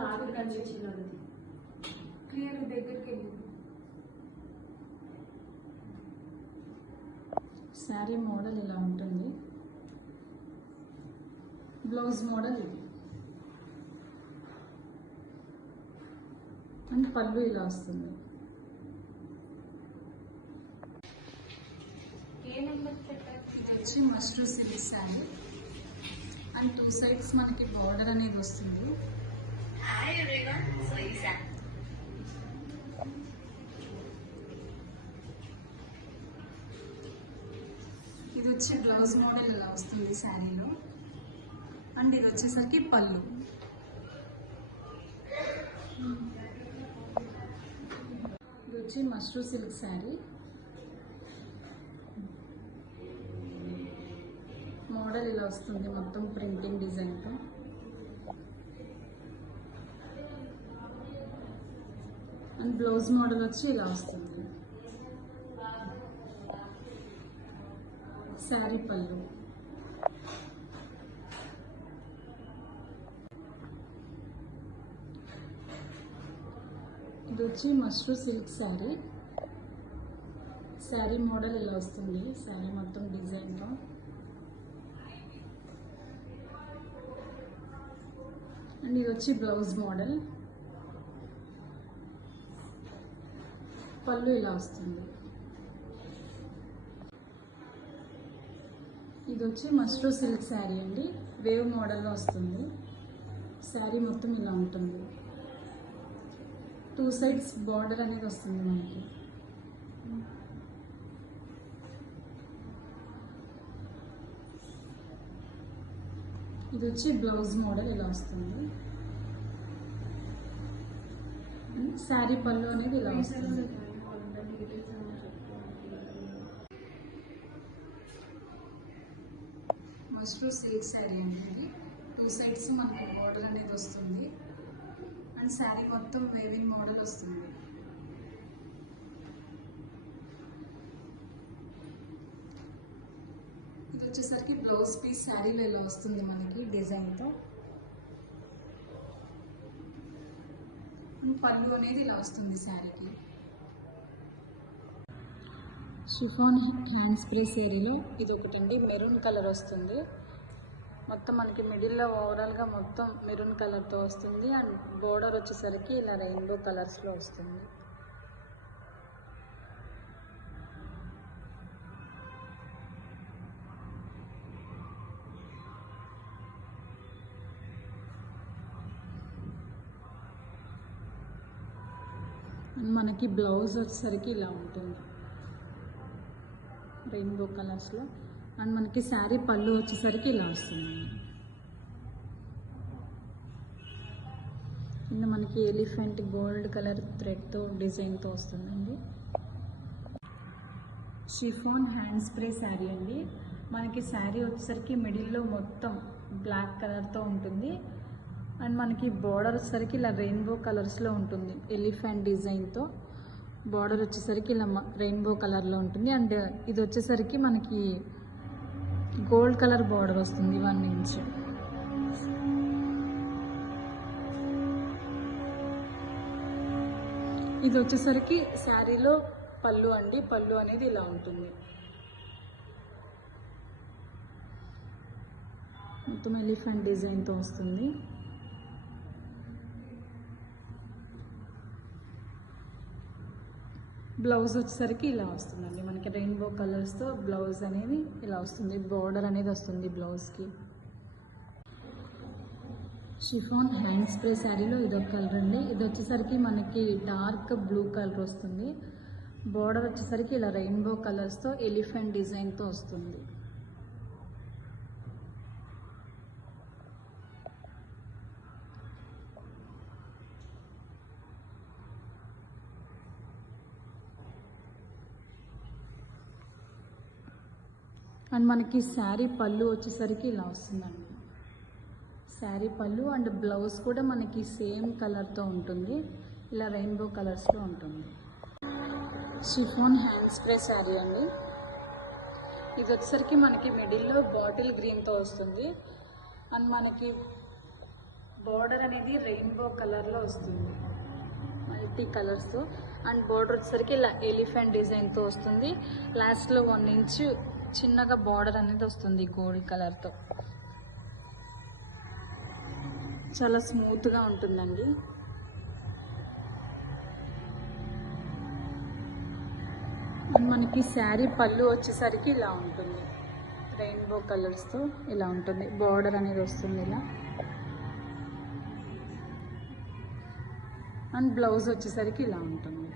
ఆవిరి కనిపించినది క్లియర్ దగ్గరికి వెళ్ళి శారీ మోడల్ ఇలా ఉంటుంది. బ్లౌజ్ మోడల్ ఇది అండ్ పళ్ళు ఇలా వస్తుంది. ఇది వచ్చి mustard silk sari and 2 sides మనకి బార్డర్ అనేది వస్తుంది. ఇది వచ్చి బ్లౌజ్ మోడల్ ఇలా వస్తుంది శారీలో అండ్ ఇది వచ్చేసరికి పళ్ళు. ఇది వచ్చి మస్టర్డ్ సిల్క్ శారీ మోడల్ ఇలా వస్తుంది మొత్తం ప్రింటింగ్ డిజైన్తో. అండ్ బ్లౌజ్ మోడల్ వచ్చి ఇలా వస్తుంది. శారీ పళ్ళు. ఇది వచ్చి mustard silk sari. Sari model ఇలా వస్తుంది. శారీ మొత్తం డిజైన్తో. అండ్ ఇది వచ్చి బ్లౌజ్ మోడల్. పళ్ళు ఇలా వస్తుంది. ఇది వచ్చి మస్టర్డ్ సిల్క్ శారీ అండి. వేవ్ మోడల్లో వస్తుంది. శారీ మొత్తం ఇలా ఉంటుంది. 2 సైడ్స్ బార్డర్ అనేది వస్తుంది మనకి. ఇది వచ్చి బ్లౌజ్ మోడల్ ఇలా వస్తుంది. శారీ పళ్ళు అనేది ఇలా వస్తుంది. మస్టర్డ్ సిల్క్ శారీ అనేది 2 సైడ్స్ మనకి బార్డర్ అనేది వస్తుంది అండ్ శారీ మొత్తం వేవింగ్ మోడల్ వస్తుంది. ఇది వచ్చేసరికి బ్లౌజ్ పీస్ శారీలో ఇలా వస్తుంది మనకి డిజైన్తో. పళ్ళు అనేది ఇలా వస్తుంది శారీకి. షిఫాన్ హ్యాండ్ స్ప్రే శారీలో ఇది ఒకటండి మెరూన్ కలర్ వస్తుంది. మొత్తం మనకి మిడిల్లో ఓవరాల్గా మొత్తం మెరూన్ కలర్తో వస్తుంది అండ్ బోర్డర్ వచ్చేసరికి ఇలా రెయిన్బో కలర్స్లో వస్తుంది. మనకి బ్లౌజ్ వచ్చేసరికి ఇలా ఉంటుంది రెయిన్బో కలర్స్లో అండ్ మనకి శారీ పళ్ళు వచ్చేసరికి ఇలా వస్తుంది. కింద మనకి ఎలిఫెంట్ గోల్డ్ కలర్ థ్రెడ్తో డిజైన్తో వస్తుందండి. షిఫాన్ హ్యాండ్ స్ప్రే శారీ అండి. మనకి శారీ వచ్చేసరికి మిడిల్లో మొత్తం బ్లాక్ కలర్తో ఉంటుంది అండ్ మనకి బార్డర్ వచ్చేసరికి ఇలా రెయిన్బో కలర్స్లో ఉంటుంది. ఎలిఫెంట్ డిజైన్తో బార్డర్ వచ్చేసరికి ఇలా రెయిన్బో కలర్లో ఉంటుంది అండ్ ఇది వచ్చేసరికి మనకి గోల్డ్ కలర్ బార్డర్ వస్తుంది 1 ఇంచ్. ఇది వచ్చేసరికి శారీలో పళ్ళు అండి. పళ్ళు అనేది ఇలా ఉంటుంది. మొత్తం ఎలిఫెంట్ డిజైన్తో వస్తుంది. బ్లౌజ్ వచ్చేసరికి ఇలా వస్తుందండి. మనకి రెయిన్బో కలర్స్తో బ్లౌజ్ అనేది ఇలా వస్తుంది. బార్డర్ అనేది వస్తుంది బ్లౌజ్కి. షిఫాన్ హ్యాండ్ స్ప్రే శారీలో ఇదొక కలర్ అండి. ఇది వచ్చేసరికి మనకి డార్క్ బ్లూ కలర్ వస్తుంది. బార్డర్ వచ్చేసరికి ఇలా రెయిన్బో కలర్స్తో ఎలిఫెంట్ డిజైన్తో వస్తుంది. అండ్ మనకి శారీ పళ్ళు వచ్చేసరికి ఇలా వస్తుందండి. శారీ పళ్ళు అండ్ బ్లౌజ్ కూడా మనకి సేమ్ కలర్తో ఉంటుంది. ఇలా రెయిన్బో కలర్స్లో ఉంటుంది. షిఫాన్ హ్యాండ్ స్ప్రే శారీ అండి. ఇది వచ్చేసరికి మనకి మిడిల్లో బాటిల్ గ్రీన్తో వస్తుంది అండ్ మనకి బార్డర్ అనేది రెయిన్బో కలర్లో వస్తుంది, మల్టీ కలర్స్తో. అండ్ బార్డర్ వచ్చేసరికి ఇలా ఎలిఫెంట్ డిజైన్తో వస్తుంది. లాస్ట్లో 1 ఇంచ్ చిన్నగా బార్డర్ అనేది వస్తుంది గోల్డ్ కలర్తో. చాలా స్మూత్గా ఉంటుందండి. అండ్ మనకి శారీ పళ్ళు వచ్చేసరికి ఇలా ఉంటుంది, రెయిన్బో కలర్స్తో ఇలా ఉంటుంది. బార్డర్ అనేది వస్తుంది ఇలా. అండ్ బ్లౌజ్ వచ్చేసరికి ఇలా ఉంటుంది.